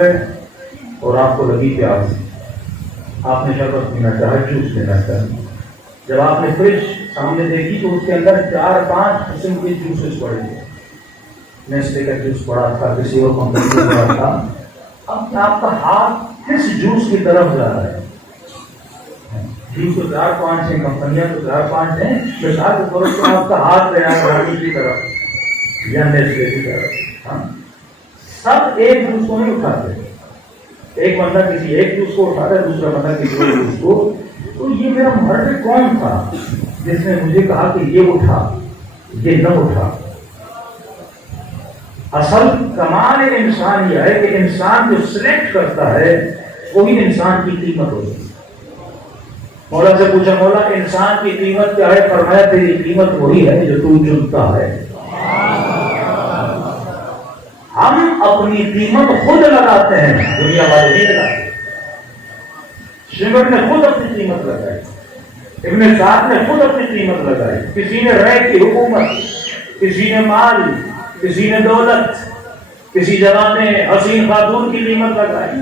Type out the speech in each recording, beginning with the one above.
اور آپ کو لگی پیاس، آپ نے شربت پینا چاہا، جوس لینا چاہا، جب آپ نے فریج سامنے دیکھی تو اس کے اندر 4-5 قسم کے جوسز پڑے تھے. نیسلے کا جوس پڑا تھا، کسی اور کمپنی کا پڑا تھا. اب آپ کا ہاتھ کس جوس کی طرف جا رہا ہے؟ جوس تو 4-5 ہیں، کمپنیاں تو 4-5 ہیں، مثال کے طور پر آپ کا ہاتھ گیا راجو کی طرف یا نیسلے کی طرف. سب ایک جوس کو نہیں اٹھاتے، ایک بندہ کسی ایک جوس کو اٹھاتا ہے، دوسرا بندہ کسی اور جوس کو. تو یہ میرا محرک کون تھا جس نے مجھے کہا کہ یہ اٹھا یہ نہ اٹھا؟ اصل کمال انسان یہ ہے کہ انسان جو سلیکٹ کرتا ہے وہی انسان کی قیمت ہوتی ہے. مولا سے پوچھا، مولا انسان کی قیمت کیا ہے؟ فرمایا تیری قیمت وہی ہے جو تو چنتا ہے. ہم اپنی قیمت خود لگاتے ہیں، دنیا والے نہیں لگاتے. شمر نے خود اپنی قیمت لگائی، ابن سعد نے خود اپنی قیمت لگائی. کسی نے رائے کی حکومت، کسی نے مال، کسی نے دولت، کسی جگہ نے حسین خاتون کی قیمت لگائی.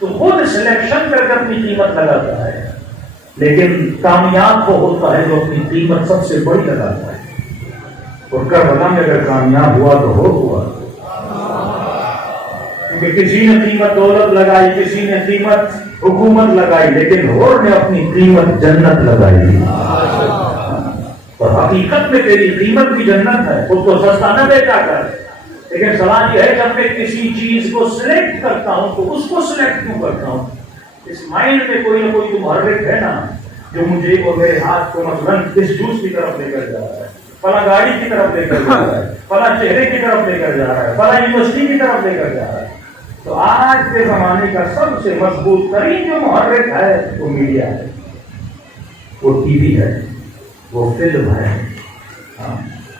تو خود سلیکشن کر کے اپنی قیمت لگاتا ہے. لیکن کامیاب وہ ہوتا ہے جو اپنی قیمت سب سے بڑی لگاتا ہے. اور کربلا میں اگر کامیاب ہوا تو ہوا، کیونکہ کسی نے قیمت دولت لگائی، کسی نے قیمت حکومت لگائی، لیکن اور نے اپنی قیمت جنت لگائی. اور حقیقت میں تیری قیمت بھی جنت ہے، خود کو سستا نہ بیچا کر. لیکن سوال یہ ہے جب میں کسی چیز کو سلیکٹ کرتا ہوں تو اس کو سلیکٹ کیوں کرتا ہوں؟ اس مائنڈ میں کوئی نہ کوئی تو محرک ہے نا جو مجھے اور میرے ہاتھ کو مثلاً اس جوس کی طرف لے کر جا رہا ہے، فلاں گاڑی کی طرف لے کر جا رہا ہے، فلاں چہرے کی طرف لے کر جا رہا ہے، فلاں یونیورسٹی کی طرف لے کر جا رہا ہے. تو آج کے زمانے کا سب سے مضبوط ترین جو محرک ہے وہ میڈیا ہے، وہ ٹی وی ہے، وہ فلم ہے.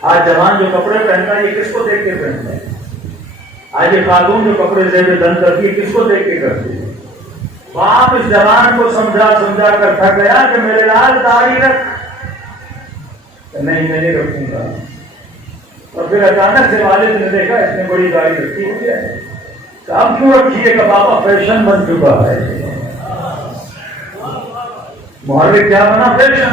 آج جوان جو کپڑے پہنتا ہے یہ کس کو دیکھ کے پہنتا ہے؟ آج یہ خاتون جو کپڑے زیب دن کرتی ہے کس کو دیکھ کے کرتی ہے؟ باپ اس جوان کو سمجھا کر تھک گیا کہ میرے لال داڑھی رکھ، نہیں میں نہیں رکھوں گا. اور پھر اچانک سے والد نے دیکھا اس نے بڑی داڑھی رکھی ہوئی ہے، اب کیوں رکھیے کہ بابا فیشن بن چکا ہے. محرک کیا بنا؟ فیشن.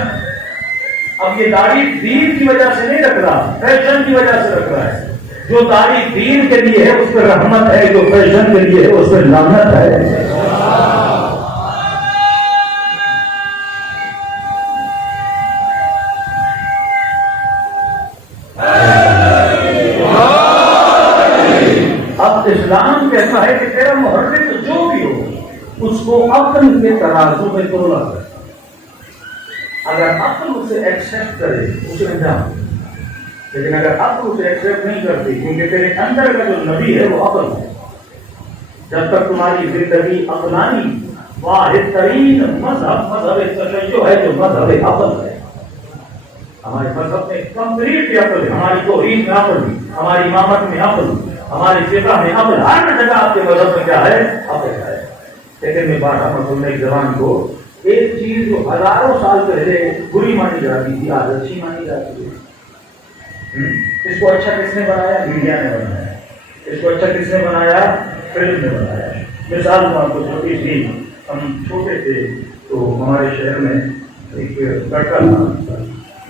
اب یہ داڑھی دین کی وجہ سے نہیں رکھ رہا، فیشن کی وجہ سے رکھ رہا ہے. جو داڑھی دین کے لیے ہے اس پہ رحمت ہے، جو فیشن کے لیے ہے اس پہ لعنت ہے. اب اسلام کہتا ہے کہ تیرا محرک جو بھی ہو اس کو عقل کے ترازو میں تولا کر. اگر عقل اسے ایکسپٹ کرے اسے انجام، لیکن اگر عقل اسے ایکسپٹ نہیں کرتی، کیونکہ تیرے اندر کا جو نبی ہے وہ عقل ہے. جب تک تمہاری زندگی عقلانی واحد ترین مذہب تشیع ہے جو مذہب عقل ہے. ہمارے مذہب میں کمپلیٹ عقل ہے، ہماری توحید میں عقل ہے، ہماری امامت میں عقل ہے، ہماری فقہ میں عقل. ہر جگہ آپ کے مذہب میں کیا ہے؟ عقل ہے. لیکن میں بات آپ سننے کی زبان کو ایک چیز جو ہزاروں سال پہلے بری مانی جاتی تھی آج اچھی مانی جاتی ہے. اس کو اچھا کس نے بنایا؟ میڈیا نے بنایا. اس کو اچھا کس نے بنایا؟ فلم نے بنایا. مثال میں آپ کو چھوٹی سی، ہم چھوٹے تھے تو ہمارے شہر میں ایک لڑکا تھا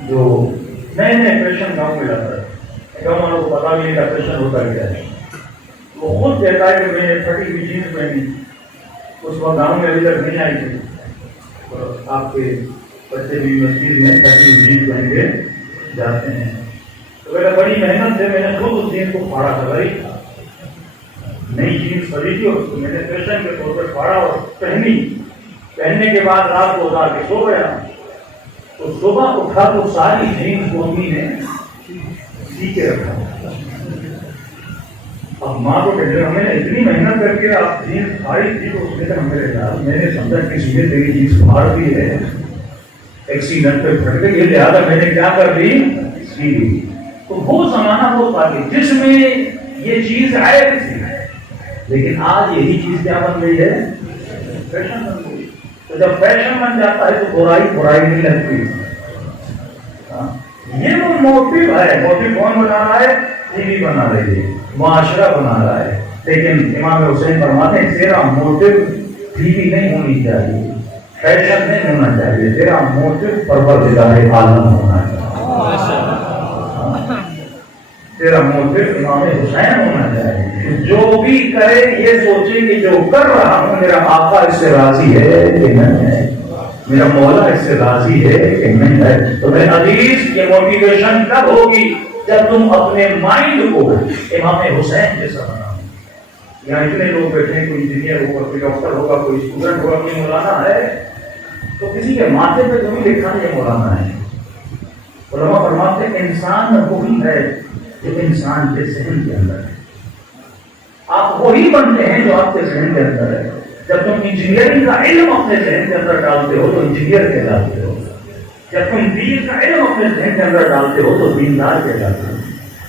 جو نئے نئے فیشن گاؤں میں لاتا ہے. گاؤں والوں کو پتا بھی نہیں تھا فیشن ہوتا کیا ہے. وہ خود کہتا ہے کہ میں نے پھٹی ہوئی جینس پہنی، اس وقت گاؤں میں ابھی تک نہیں آئی تھی. آپ کے بچے بھی مسجد میں پھٹی ہوئی جینس پہن کے جاتے ہیں. تو میرا بڑی محنت سے میں نے خود اس جینس کو پھاڑا تھا. بھائی نئی جینس خریدی اور اس کو میں نے فیشن کے طور پر پھاڑا اور پہنی. پہننے کے بعد رات کو اتار کے سو گیا. تو صبح اٹھا تو ساری جینس ممی نے سی کے رکھا. اب ماں کو کہتے ہیں ہمیں اتنی محنت کر کے آپ جینس پھاڑی تھی تو اس نے کہا میرے ساتھ میں نے سمجھا کسی نے تیری جینس پھاڑ دی ہے، ایکسیڈنٹ پہ پھٹ گئی، لہٰذا میں نے کیا کر دی؟ سی دی. تو وہ زمانہ وہ تھا کہ جس میں یہ چیز عیب تھی، لیکن آج یہی چیز کیا بن گئی ہے؟ فیشن بن گئی. تو جب فیشن بن جاتا ہے تو برائی نہیں لگتی. یہ وہ موٹیو ہے. موٹیو کون بنا رہا ہے؟ ٹی وی بنا رہی ہے، معاشرہ بنا رہا ہے. لیکن امام حسین فرماتے ہیں تیرا موٹو بیوی نہیں ہونی چاہیے، فیشن نہیں ہونا چاہیے، تیرا موٹو پروردگار عالم ہونا چاہیے، تیرا موٹو امام حسین ہونا چاہیے، جو بھی کرے یہ سوچے کہ جو کر رہا ہوں میرا آقا اس سے راضی ہے کہ نہیں ہے، میرا مولا اس سے راضی ہے کہ نہیں ہے۔ تو میرے عزیز یہ موٹیویشن کب ہوگی؟ جب تم اپنے مائنڈ کو امام حسین جیسا بناؤ۔ یہاں اتنے لوگ بیٹھے ہیں، کوئی انجینئر ہوگا، کوئی ڈاکٹر ہوگا، کوئی اسٹوڈنٹ ہوگا، کوئی مولانا ہے، تو کسی کے ماتھے پہ کبھی لکھا نہیں یہ مولانا ہے۔ علماء فرماتے ہیں انسان وہی ہے جو انسان کے ذہن کے اندر ہے، آپ وہی بنتے ہیں جو آپ کے ذہن کے اندر ہے۔ جب تم انجینئرنگ کا علم اپنے ذہن کے اندر ڈالتے ہو تو انجینئر کہلاتے ہو، جب تم دین کا علم اپنے ذہن کے اندر ڈالتے ہو تو دیندار کہلاتے ہو،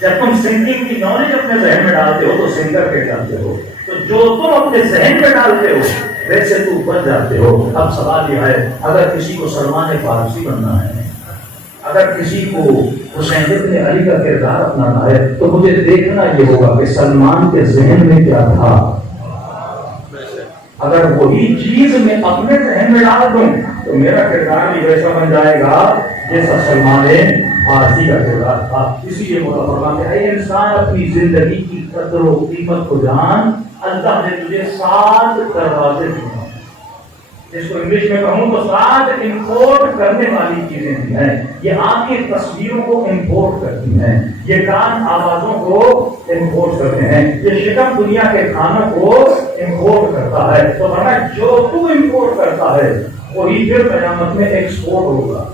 جب تم سنگنگ کی نالج اپنے ذہن میں ڈالتے ہو تو سنگر کہلاتے ہو۔ تو جو تم اپنے ذہن میں ڈالتے ہو ویسے تو بن جاتے ہو۔ اب سوال یہ ہے اگر کسی کو سلمان فارسی بننا ہے، اگر کسی کو حسین ابن علی کا کردار اپنانا ہے تو مجھے دیکھنا یہ ہوگا کہ سلمان کے ذہن میں کیا تھا۔ اگر وہی چیز میں اپنے ذہن میں ڈال دوں تو میرا کردار بھی ویسا بن جائے گا جیسا سلمان فارسی کا کردار تھا۔ اسی لیے مولا فرماتے ہیں اے انسان اپنی زندگی کی قدر و قیمت کو جان، اللہ نے تجھے 7 دروازے دیے، جس کو انگلش میں کہوں تو 7 امپورٹ کرنے والی چیزیں دی ہیں۔ یہ آنکھیں تصویروں کو امپورٹ کرتی ہیں، یہ کان آوازوں کو امپورٹ کرتے ہیں، یہ شکم دنیا کے کھانوں کو امپورٹ کرتا ہے۔ تو ورنہ جو تو امپورٹ کرتا ہے وہی پھر قیامت میں ایکسپورٹ ہوگا۔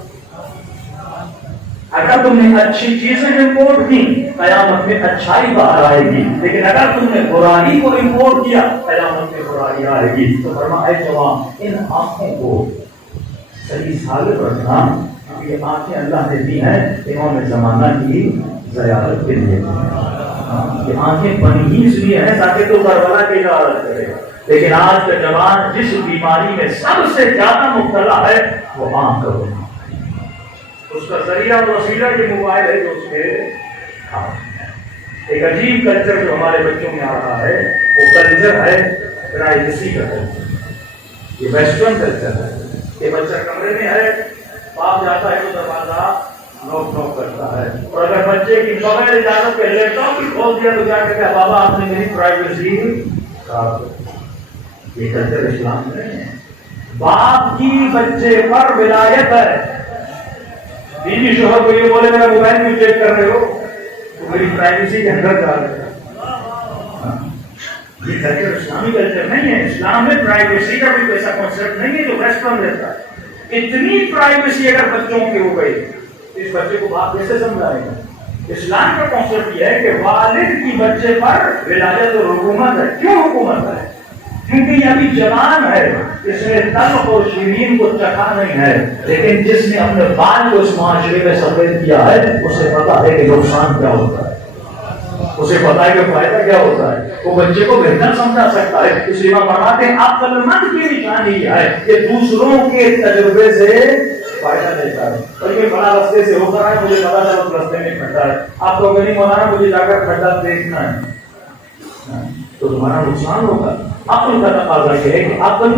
اگر تم نے اچھی چیزیں امپورٹ کی قیامت میں اچھائی باہر آئے گی، لیکن اگر تم نے برائی کو امپورٹ کیا قیامت میں برائی آئے گی۔ تو فرمایا اے جوان ان آنکھوں کو صحیح ثابت رکھنا، کیونکہ یہ آنکھیں اللہ نے دی ہیں امام زمانہ کی زیارت کے لیے۔ یہ آنکھیں بنی ہی اس لیے ہیں تاکہ تو کربلا کی زیارت کرے، لیکن آج کا جوان جس بیماری میں سب سے زیادہ مبتلا ہے وہ آنکھ کا بنا، اس کا ذریعہ اور وسیلہ یہ موبائل ہے جو اس کے ایک عجیب کلچر جو ہمارے بچوں میں آ رہا ہے وہ کلچر ہے پرائیویسی کا کلچر، یہ ویسٹرن کلچر ہے۔ یہ بچہ کمرے میں ہے، باپ جاتا ہے تو دروازہ نوک نوک کرتا ہے، اور اگر بچے کی بغیر اجازت کے لیپ ٹاپ بھی کھول دیا تو کیا کہتا ہے بابا آپ نے میری پرائیویسی خراب کر دی۔ یہ کلچر اسلام میں نہیں ہے۔ باپ کی بچے پر ولایت ہے۔ بیوی شوہر کو یہ بولے میرا موبائل کیوں چیک کر رہے ہو، تو میری پرائیویسی کے اندر جا رہے ہو۔ یہ کلچر اسلامی کلچر نہیں ہے۔ اسلام میں پرائیویسی کا بھی ایسا کانسیپٹ نہیں ہے جو ویسٹرن رہتا ہے۔ اتنی پرائیویسی اگر بچوں کی ہو گئی اس بچے کو باپ کیسے سمجھائے گا؟ اسلام کا کانسیپٹ یہ ہے کہ والد کی بچے پر ولایت اور حکومت ہے۔ کیوں حکومت ہے؟ کیونکہ یہ ابھی جوان ہے، اس نے تلخ اور شیرین کو چکھا نہیں ہے، لیکن جس نے اپنے بال کو اس معاشرے میں سفید کیا ہے اسے پتا ہے کہ نقصان کیا ہوتا ہے، اسے پتا ہے کہ فائدہ کیا ہوتا ہے، وہ بچے کو بہتر سمجھا سکتا ہے۔ اس لیے فرماتے ہیں عقل مند کی نشانی ہے کہ دوسروں کے تجربے سے فائدہ لیتا ہے۔ اور یہ بڑا رستے سے ہو کر ہے، مجھے پتا چلا اس رستے میں کھڈا ہے، آپ کو نہیں مولانا مجھے جا کر کھڈا دیکھنا ہے تو تمہارا نقصان ہوگا۔ عقل کا تقاضا یہ ہے کہ عقل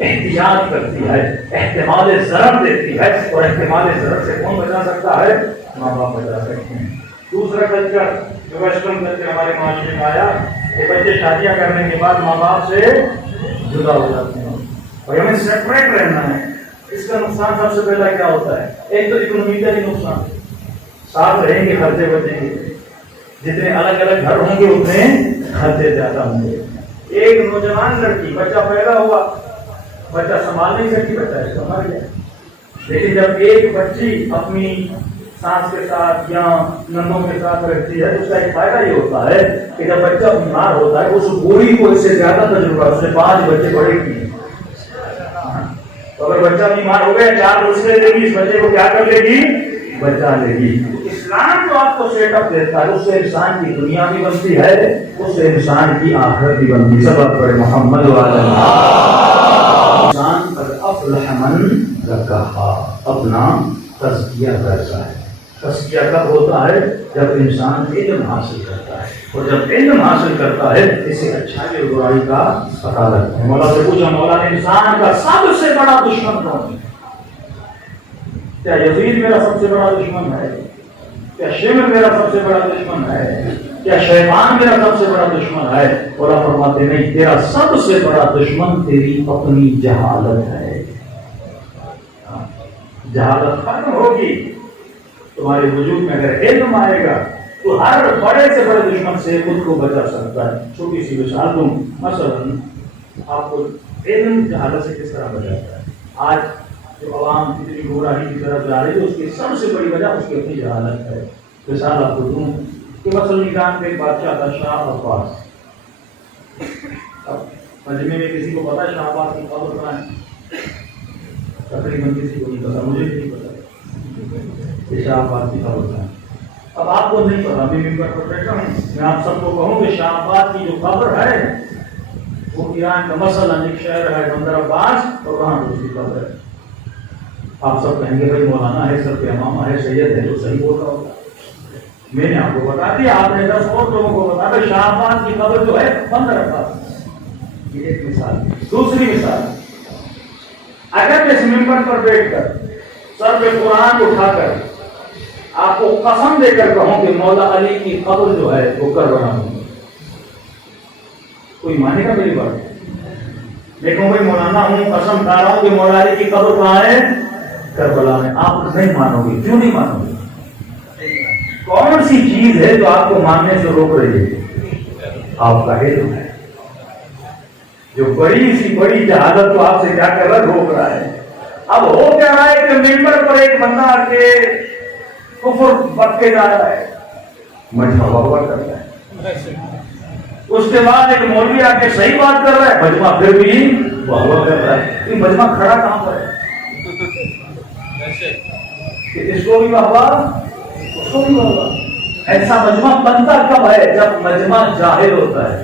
احتیاط کرتی ہے، احتمال ضرر دیتی ہے، اور احتمال ضرر سے کون بچا سکتا ہے؟ ماں باپ بچا سکتے ہیں۔ دوسرا کلچر جو ویسٹرن کلچر ہمارے معاشرے میں آیا، یہ بچے شادیاں کرنے کے بعد ماں باپ سے جدا ہو جاتے ہیں اور ہمیں سیپریٹ رہنا ہے۔ اس کا نقصان سب سے پہلا کیا ہوتا ہے؟ ایک تو اکنومیکلی نقصان، ساتھ رہیں گے خرچے بچیں گے، جتنے الگ الگ گھر ہوں گے اتنے خرچے زیادہ ہوں گے۔ ایک نوجوان لڑکی بچہ پیدا ہوا، بچہ سنبھال نہیں سکی، بچہ اس کا مر گیا، لیکن جب ایک بچی اپنی ساس کے ساتھ یا نندوں کے ساتھ رہتی ہے تو اس کا ایک فائدہ یہ ہوتا ہے کہ جب بچہ بیمار ہوتا ہے اس بوڑھی کو اس سے زیادہ تجربہ، اس نے 5 بچے بڑے کیے، تو اگر بچہ بیمار ہو گیا 4 نسخے لے گی، اس بچے کو کیا کر لے گی؟ بچا لے گی۔ اسلام جو آپ کو سیٹ اپ دیتا ہے اس سے انسان کی دنیا بھی بنتی ہے، اس سے انسان کی آخرت بھی بنتی ہے۔ سب پر محمد والا انسان قد افلح من زکاہا، اپنا تزکیہ کرتا ہے، تزکیہ کب ہوتا ہے؟ جب انسان علم حاصل کرتا ہے، اور جب علم حاصل کرتا ہے اسے اچھائی اور برائی کا پتہ لگتا ہے۔ مولا سے پوچھا، مولا انسان کا سب سے بڑا دشمن کون ہے؟ کیا یزید میرا سب سے بڑا دشمن ہے؟ کیا شمر میرا سب سے بڑا دشمن ہے؟ کیا شیطان میرا سب سے بڑا دشمن ہے؟ مولا فرماتے نہیں، تیرا سب سے بڑا دشمن تیری اپنی جہالت ہے۔ جہالت ختم ہوگی، تمہارے وجود میں اگر علم آئے گا تو ہر بڑے سے بڑے دشمن سے خود کو بچا سکتا ہے۔ چھوٹی سی مثال دوں، مثلا آپ کو علم جہالت سے کس طرح بچاتا ہے؟ آج جو عوام اتنی گمراہی کی طرف جا رہی ہے اس کی سب سے بڑی وجہ اس کی اپنی جہالت ہے۔ مثال آپ کو دوں کہ مثلا ایران میں ایک بادشاہ تھا شاہ عباس۔ اب مجمع میں کسی کو پتا ہے شاہ عباس کی قبر کہاں ہے؟ تقریباً کسی کو نہیں پتا، مجھے بھی نہیں پتا کہ شاہ عباس کی قبر کہاں ہے۔ اب آپ کو نہیں پتا، ابھی ممبر پر بیٹھا ہوں، میں آپ سب کو کہوں کہ شاہ عباس کی جو قبر ہے وہ ایران کا مثلا ایک شہر ہے بندر عباس، اور وہاں اس کی قبر ہے۔ آپ سب کہیں گے بھائی مولانا ہے، سب کے امامہ ہے، سید ہے، تو صحیح بول رہا ہوگا۔ میں نے آپ کو بتا دیا، آپ نے 10 اور لوگوں کو بتا دیا، شاہ عباس کی قبر جو ہے بندر عباس۔ یہ ایک مثال۔ دوسری مثال، اگر اس ممبر پر بیٹھ کر سر پہ قرآن اٹھا کر آپ کو قسم دے کر کہوں کہ مولا علی کی قبر جو ہے وہ کربلا میں، کوئی مانے گا میری بات؟ میں کہوں بھائی مولانا ہوں، قسم کھا رہا ہوں کہ مولا علی کی قبر کہاں ہے؟ کربلا میں۔ آپ نہیں مانو گے، کیوں نہیں مانو گے؟ کون سی چیز ہے جو آپ کو ماننے سے روک رہی ہے؟ آپ کا علم ہے۔ جو بڑی سی بڑی جہالت تو آپ سے کیا کر رہا ہے؟ روک رہا ہے۔ اب ہو کیا رہا ہے کہ ممبر پر ایک بندہ آ کے کفر بکے جا رہا ہے، مجمع واہ کر رہا ہے، اس کے بعد ایک مولوی آ کے صحیح بات کر رہا ہے، مجمع پھر بھی واہ کر رہا ہے۔ یہ مجمع کھڑا کہاں پر ہے؟ کہ اس کو بھی واہ، اس کو بھی واہ۔ ایسا مجمع بنتا کب ہے؟ جب مجمع جاہل ہوتا ہے۔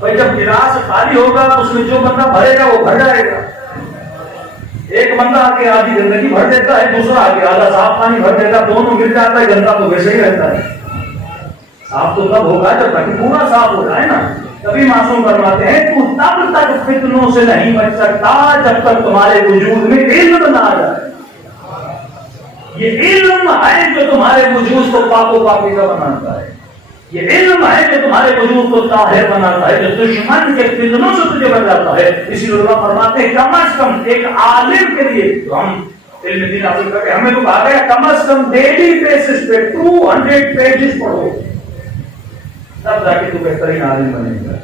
بھائی جب گلاس خالی ہوگا تو اس میں جو بندہ بھرے گا وہ بھر جائے گا۔ ایک بندہ آ کے آدھی گندگی بھر دیتا ہے، دوسرا آ کے آدھا صاف پانی بھر دیتا ہے، دونوں گر جاتا ہے، گندا تو ویسے ہی رہتا ہے۔ صاف تو تب ہوگا جب تک پورا صاف ہو جائے نا۔ کبھی معصوم فرماتے ہیں تو تب تک فتنوں سے نہیں بچ سکتا جب تک تمہارے وجود میں علم نہ آ جائے۔ یہ علم ہے جو تمہارے وجود کو پاک و پاکیزہ بناتا ہے، یہ علم ہے جو تمہارے وجود کو طاہر بناتا ہے، جو دشمن کے فتنوں سے تجھے بچاتا ہے۔ اسی لیے علماء فرماتے ہیں کم از کم ایک عالم کے لیے، تو ہم علم دین حاصل کر کے ہمیں تو کہا گیا کم از کم ڈیلی بیسس پہ 200 پیجز پڑھو، تب جا کے تو بہترین عالم بنے گا۔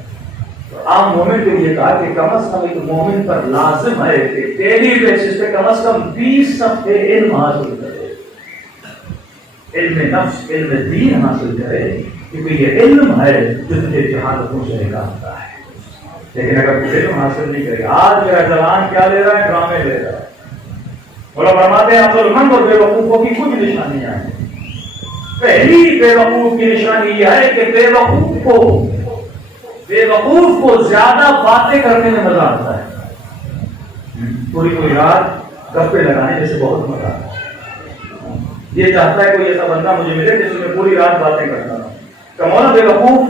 تو عام مومن کو یہ کہا کہ کم از کم ایک مومن پر لازم ہے کہ ڈیلی بیسس پہ کم از کم 20 صفحے علم حاصل کرے، علم نفس، علم دین حاصل کرے، کیونکہ یہ علم ہے جو تجھے جہالتوں سے نکالتا ہے۔ لیکن اگر تو علم حاصل نہیں کرے، آج میرا جوان کیا لے رہا ہے؟ ڈرامے لے رہا ہے۔ مولا فرماتے ہیں عقل مند اور بے وقوفوں کی کچھ نشانیاں ہیں۔ پہلی بے وقوف کی نشانی یہ ہے کہ بے وقوف کو زیادہ باتیں کرنے میں مزہ آتا ہے۔ پوری رات گپے لگانے جیسے بہت مزہ آتا ہے۔ یہ چاہتا ہے کوئی ایسا بندہ مجھے ملے جس میں پوری رات باتیں کرتا ہوں۔ تو مولا بے وقوف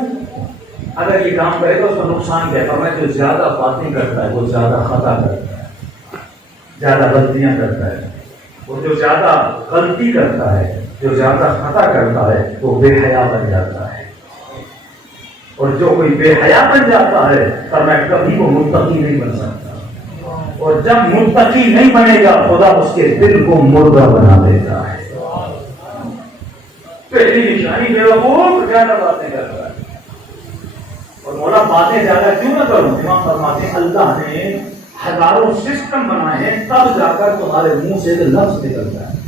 اگر یہ کام کرے تو اس کا نقصان کیا؟ فرمایا جو زیادہ باتیں کرتا ہے وہ زیادہ خطا کرتا ہے، زیادہ غلطیاں کرتا ہے۔ وہ جو زیادہ غلطی کرتا ہے، جو زیادہ خطا کرتا ہے وہ بے حیا بن جاتا ہے، اور جو کوئی بے حیا بن جاتا ہے فرمایا کبھی وہ متقی نہیں بن سکتا، اور جب متقی نہیں بنے گا خدا اس کے دل کو مردہ بنا دیتا ہے۔ پہلی نشانی بے وقوف زیادہ باتیں کرتا ہے۔ اور مولا باتیں زیادہ کیوں نہ کروں؟ امام فرماتے ہیں اللہ نے ہزاروں سسٹم بنائے ہیں تب جا کر تمہارے منہ سے ایک لفظ نکلتا ہے۔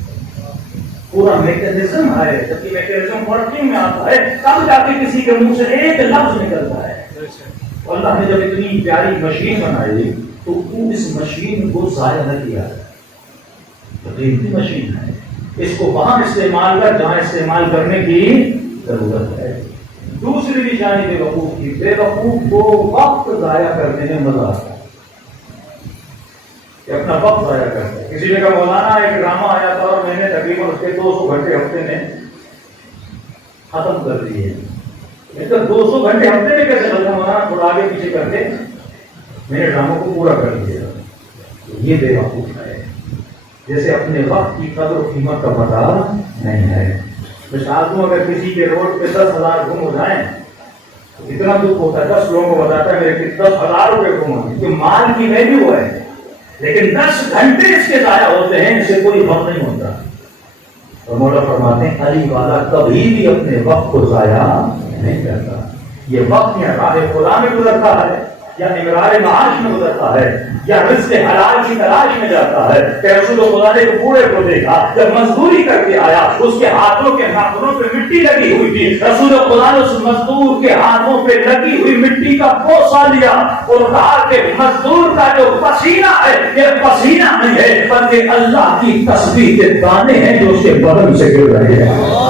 پورا میکینزم ہے، جب یہ میکینزم ورکنگ میں آتا ہے تب جا کے کسی کے منہ سے ایک لفظ نکلتا ہے۔ اللہ نے جب اتنی پیاری مشین بنائی تو اس مشین کو ضائع نہ کیا، قیمتی مشین ہے، اس کو وہاں استعمال کر جہاں استعمال کرنے کی ضرورت ہے۔ دوسری نشانی بے وقوف کی، بے وقوف کو وقت ضائع کرنے میں مزہ آتا ہے۔ کہ اپنا وقت ضائع کرتے ہیں. کسی نے کہا مولانا ایک ڈرامہ آیا تھا اور میں نے تقریباً اس کے 200 گھنٹے ہفتے میں ختم کر دیے. میں تو 200 گھنٹے ہفتے میں کیسے ختم ہونا, تھوڑا آگے پیچھے کر کے میں نے ڈراموں کو پورا کر دیا. یہ بے وقوف ہے جیسے اپنے وقت کی قدر و قیمت کا پتہ نہیں ہے. مثال دوں, اگر کسی کے روڈ پہ 10,000 گم ہو جائیں تو اتنا دکھ ہوتا ہے. 10 لوگوں کو بتاتا ہے میرے 10,000 روپے گم ہوئے, کہ مال کی ویلیو ہے, لیکن 10 گھنٹے اس کے ضائع ہوتے ہیں, اس سے کوئی وقت نہیں ہوتا. اور مولا فرماتے ہیں علی والا کبھی بھی اپنے وقت کو ضائع نہیں کرتا. یہ وقت یا راہ خدا میں گزرتا ہے, یا امرار معاش میں گزرتا ہے, یا رزق حلال کی تلاش میں جاتا ہے. کہ رسول خدا نے ایک بوڑھے کو دیکھا جب مزدوری کر کے آیا, اس کے ہاتھوں کے ناخنوں پہ مٹی لگی ہوئی تھی. رسول خدا نے اس مزدور کے ہاتھوں پہ لگی ہوئی مٹی کا بوسہ لیا اور کہا کہ مزدور کا جو پسینہ ہے یہ پسینہ نہیں ہے بلکہ اللہ کی تسبیح کے دانے ہیں جو اس کے بدن سے گر رہے ہیں.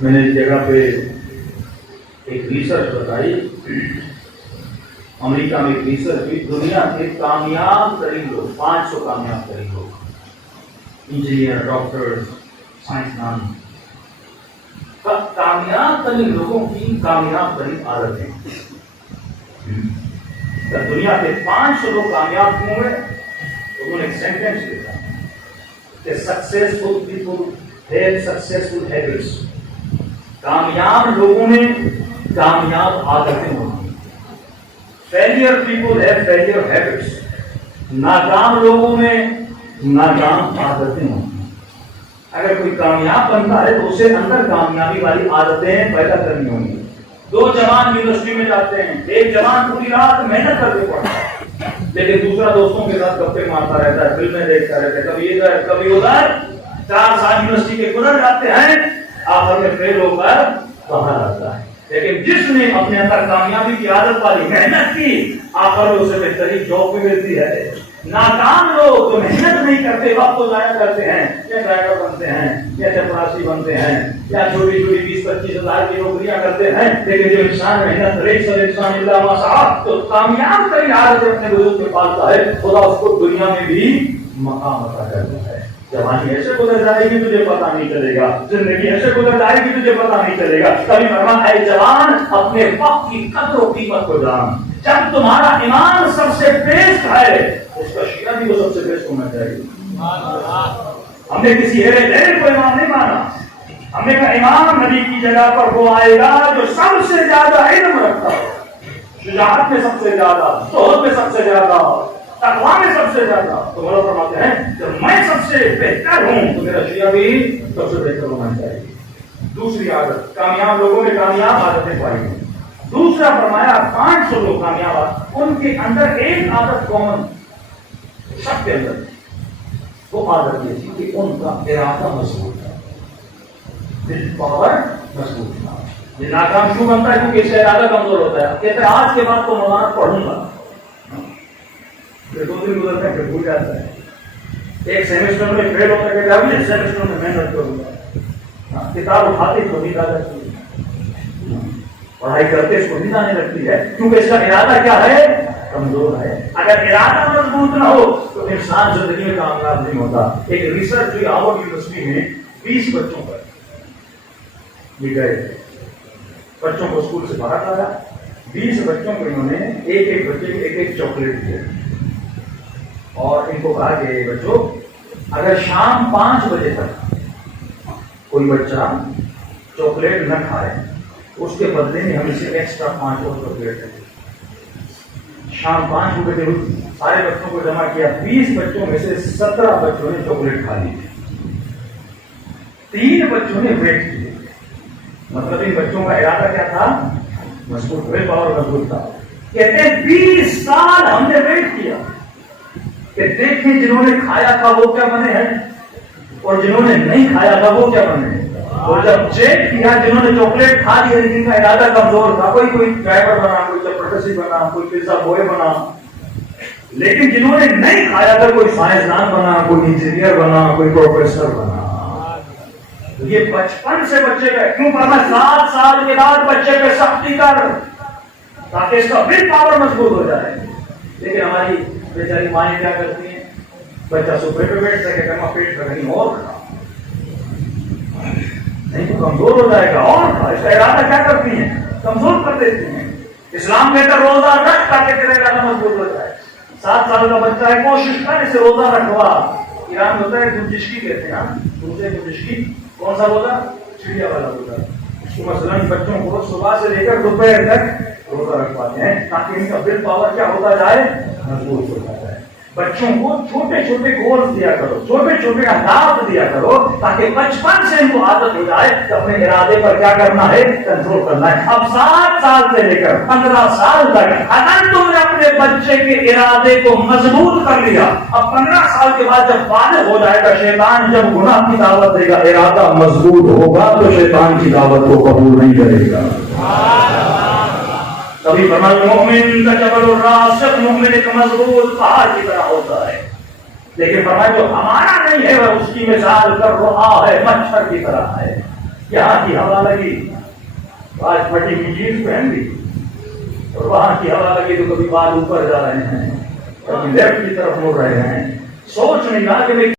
میں نے اس جگہ پہ ایک ریسرچ بتائی, امریکہ میں ایک ریسرچ ہوئی, دنیا کے کامیاب ترین لوگ, 500 کامیاب ترین لوگ, انجینئر, ڈاکٹر, سائنسدان, کامیاب ترین لوگوں کی کامیاب ترین عادتیں. دنیا کے 500 لوگ کامیاب ہوئے تو انہوں نے ایک سینٹینس لکھا کہ successful people have successful habits. کامیاب لوگوں میں کامیاب عادتیں ہوتی ہیں. Failure people have failure habits. ناکام لوگوں میں ناکام عادتیں ہوتی ہیں. اگر کوئی کامیاب بنتا ہے تو اسے اندر کامیابی والی عادتیں پیدا کرنی ہوں گی. 2 جوان یونیورسٹی میں جاتے ہیں, ایک جوان پوری رات محنت کر کے پڑھتا ہے, لیکن دوسرا دوستوں کے ساتھ گپے مارتا رہتا ہے, فلمیں دیکھتا رہتا ہے, کبھی ادھر کبھی ادھر. 4 سال یونیورسٹی کے گزر جاتے ہیں, آخر میں فیل ہو کر باہر آتا ہے. لیکن جس نے اپنے اندر کامیابی کی عادت والی محنت کی, آخر میں اسے بہترین جاب بھی ملتی ہے. ناکام لوگ جو محنت نہیں کرتے, وقت کو ضائع کرتے ہیں, یا ڈرائیور بنتے ہیں, یا چپراسی بنتے ہیں, یا چھوٹی چھوٹی 20-25 ہزار کی نوکریاں کرتے ہیں, لیکن جو انسان محنت انسان اللہ ماسا تو کامیاب ترین عادت اپنے وجود میں پالتا ہے, خدا اس کو دنیا میں بھی مقام عطا کرتا ہے. جوانی ایسے گزر جائے گی تجھے پتا نہیں چلے گا, زندگی ایسے گزر جائے گی تجھے پتا نہیں چلے گا. کبھی فرمایا اے جوان اپنے وقت کی قدر و قیمت کو جان. جب تمہارا ایمان سب سے بیسٹ ہے, اس کا شیعہ بھی وہ سب سے بیسٹ ہونا چاہیے. ہم نے کسی ہیرے غیر کو امام نہیں مانا, ہم نے کہا امام نبی کی جگہ پر وہ آئے گا جو سب سے زیادہ علم رکھتا ہو, شجاعت میں سب سے زیادہ, زہد میں سب سے زیادہ, تقویٰ میں سب سے زیادہ. تو مولا فرماتے ہیں جب میں سب سے بہتر ہوں تو میرا شیعہ بھی سب سے بہتر ہونا چاہیے. دوسری عادت, کامیاب لوگوں میں کامیاب عادتیں پائی ہیں. دوسرا فرمایا 500 لوگ کامیاب, ان کے اندر ایک عادت کامن سب کے اندر, وہ عادت یہ تھی کہ ان کا ارادہ مضبوط تھا, دل پاور مضبوط تھا. یہ ناکام کیوں بنتا ہے؟ کیونکہ اس کا ارادہ کمزور ہوتا ہے. کہتے ہیں آج کے بعد تو مولانا پڑھوں گا, پھر 2 دن گزرتے ہیں, پھر بھول جاتا ہے. ایک سیمسٹر میں فیل ہوتا ہے کہ ابھی اس سیمسٹر میں محنت کروں گا. کتاب اٹھاتے تو نیند آ جاتی ہے, پڑھائی کرتے اس کو نیند آنے لگتی ہے, کیونکہ اس کا ارادہ کیا ہے؟ کمزور ہے. اگر ارادہ مضبوط نہ ہو تو انسان زندگی میں کامیاب نہیں ہوتا. ایک ریسرچ ہوئی ہارورڈ یونیورسٹی میں 20 بچوں پر, یہ گئے بچوں کو اسکول سے باہر لایا, 20 بچوں کو انہوں نے ایک بچے کو ایک چاکلیٹ دیا اور ان کو کہا کہ بچوں اگر شام 5 بجے تک کوئی بچہ چاکلیٹ نہ کھائے اس کے بدلے میں ہم اسے ایکسٹرا 5 اور چاکلیٹ دیں. شام 5 بجے سارے بچوں کو جمع کیا, 20 بچوں میں سے 17 بچوں نے چاکلیٹ کھا لی, 3 بچوں نے ویٹ کیے. مطلب ان بچوں کا ارادہ کیا تھا؟ مضبوط, ویل پاور مضبوط تھا. کہتے ہیں 20 سال ہم نے ویٹ کیا کہ دیکھیں جنہوں نے کھایا تھا وہ کیا بنے ہیں اور جنہوں نے نہیں کھایا تھا وہ کیا بنے ہیں. تو جب چیک کیا جنہوں نے چاکلیٹ کھا لی جن کا ارادہ کمزور تھا، کوئی ڈرائیور بنا، کوئی چپڑسی بنا، کوئی پیزا بوائے بنا، لیکن جنہوں نے نہیں کھایا تھا کوئی سائنسدان بنا، کوئی انجینئر بنا، کوئی پروفیسر بنا. یہ بچپن سے بچے کا کیوں کرنا؟ 7 سال کے بعد بچے پہ سختی کر تاکہ اس کا ول پاور مضبوط ہو جائے. لیکن ہماری بیچاری مائیں کیا کرتی ہیں؟ بچہ صبح پہ بیٹھ سکے کہ پیٹ کا کہیں اور کھا، نہیں تو کمزور ہو جائے گا اور کھا. اس کا ارادہ کیا کرتی ہیں؟ کمزور کر دیتی ہیں. اسلام کہتا ہے روزہ رکھ تاکہ تیرا ارادہ مضبوط ہو جائے. 7 سال کا بچہ ہے، کوشش کر اسے روزہ رکھوا. ایران میں ہوتا ہے دودھشکی کہتے ہیں، دوسرے دودھشکی. کون سا روزہ؟ چڑیا والا روزہ. اس کو مثلاً بچوں کو صبح سے لے کر دوپہر تک روزہ رکھواتے ہیں تاکہ ان کا ول پاور کیا ہوتا جائے؟ مضبوط ہوتا جائے. بچوں کو چھوٹے چھوٹے گولز دیا کرو، چھوٹے چھوٹے اہداف دیا کرو تاکہ بچپن سے ان کو عادت ہو جائے کہ اپنے ارادے پر کیا کرنا ہے؟ کنٹرول کرنا ہے. اب 7 سال سے لے کر 15 سال تک اگر تم نے اپنے بچے کے ارادے کو مضبوط کر لیا، اب 15 سال کے بعد جب بالغ ہو جائے گا، شیطان جب گناہ کی دعوت دے گا، ارادہ مضبوط ہوگا تو شیطان کی دعوت کو قبول نہیں کرے گا. کبھی فرمایا مومن کا جبل الراسخ، مومن ایک مضبوط پہاڑ کی طرح ہوتا ہے. لیکن فرمایا جو ہمارا نہیں ہے وہ اس کی مثال کر رہا ہے، مچھر کی طرح ہے. یہاں کی ہوا لگی، آج پھٹی کی چیز پہن لی، اور وہاں کی ہوا لگی تو کبھی بال اوپر جا رہے ہیں، کبھی لیفٹ کی طرف مڑ رہے ہیں. سوچ نہیں رہا کہ